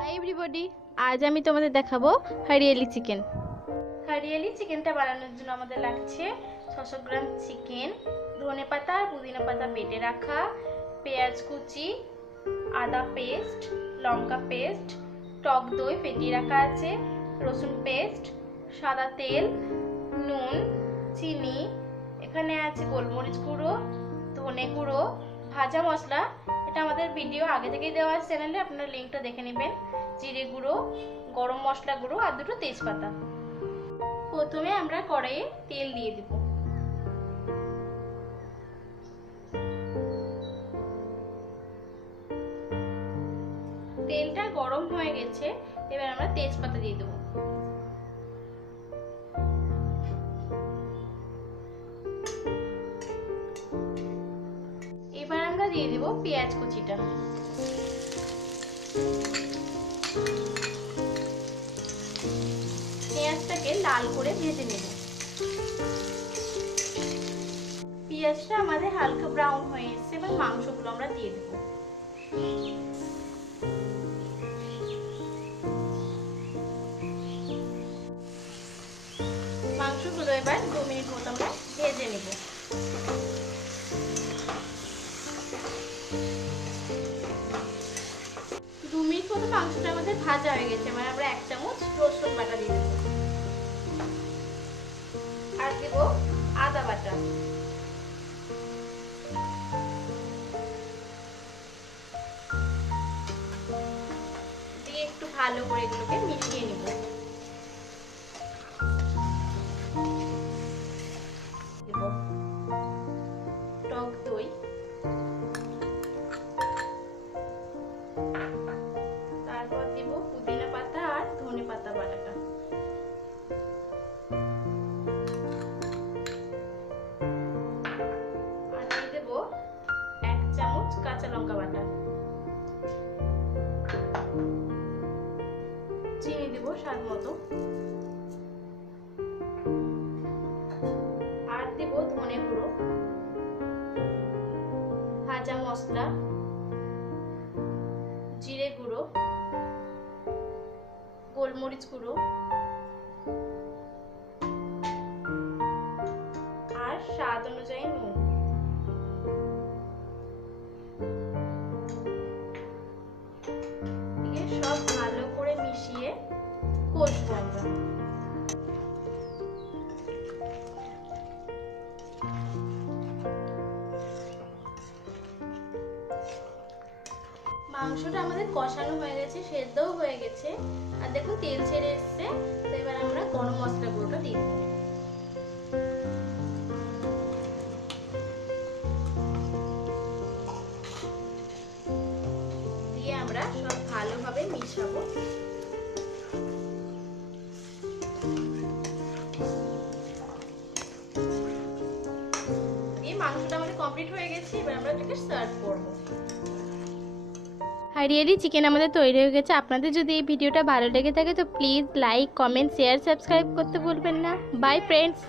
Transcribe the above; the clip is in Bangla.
হাই এভরিবডি, আজ আমি তোমাদের দেখাবো হরিয়ালি চিকেন। হরিয়ালি চিকেনটা বানানোর জন্য আমাদের লাগছে 600 গ্রাম চিকেন, ধনেপাতা আর পুদিনা পাতা বেটে রাখা, পেঁয়াজ কুচি, আদা পেস্ট, লঙ্কা পেস্ট, টক দই ফেটিয়ে রাখা আছে, রসুন পেস্ট, সাদা তেল, নুন, চিনি, এখানে আছে গোলমরিচ গুঁড়ো, ধনে গুঁড়ো, ভাজা মশলা। এটা আমাদের ভিডিও আগে থেকেই দেওয়া আছে চ্যানেলে, আপনারা লিঙ্কটা দেখে নেবেন। জিরে গুঁড়ো, গরম মশলা গুঁড়ো আর দুটো তেজপাতা। প্রথমে আমরা কড়াইয়ে তেল দিয়ে দিব। তেলটা গরম হয়ে গেছে, এবার আমরা তেজপাতা দিয়ে দেবো। এবার আমরা দিয়ে দেব পেঁয়াজ কুচিটা। পেঁয়াজটাকে লাল করে ভেজে নেব। পেঁয়াজটা আমাদের হালকা ব্রাউন হয়ে এসেছে, এবার মাংসগুলো আমরা দিয়ে দেব। মাংসগুলো এবার 2 মিনিট মতো আমরা ভেজে নেব। মাংসটা আমাদের ভাজা হয়ে গেছে, মানে আমরা 1 চামচ রসুন বাটা দিয়ে দেব আর দেব আদা বাটা। দিয়ে একটু ভালো করে এগুলোকে মিশিয়ে নিব। দেব টক দই, তারপর দিব পুদিনা পাতা আর ধনে পাতা বাটাটা, আর দিয়ে দেব 1 চামচ কাঁচা লঙ্কা বাটা, চিনি দেব স্বাদ মতো, আর দেব ধনে গুঁড়ো, ভাজা মশলা, জিরে গুঁড়ো, গোলমরিচ গুঁড়ো আর স্বাদ অনুযায়ী নুন। দিয়ে সব ভালো করে মিশিয়ে কষবো আমরা। মাংসটা আমাদের কষানো হয়ে গেছে, সেদ্ধও হয়ে গেছে, আর দেখুন তেল ছেড়ে এসছে। তো এবার আমরা গরম মশলা গুঁড়োটা দিয়ে দেব। দিয়ে আমরা সব ভালোভাবে মিশাবো। এই মাংসটা আমাদের কমপ্লিট হয়ে গেছে, এবার আমরা এটাকে সার্ভ করব। হরিয়ালি চিকেন আমাদের তৈরি হয়ে গেছে। আপনাদের যদি এই ভিডিওটা ভালো লেগে থাকে তো please like, comment, share, subscribe করতে ভুলবেন না। By friends.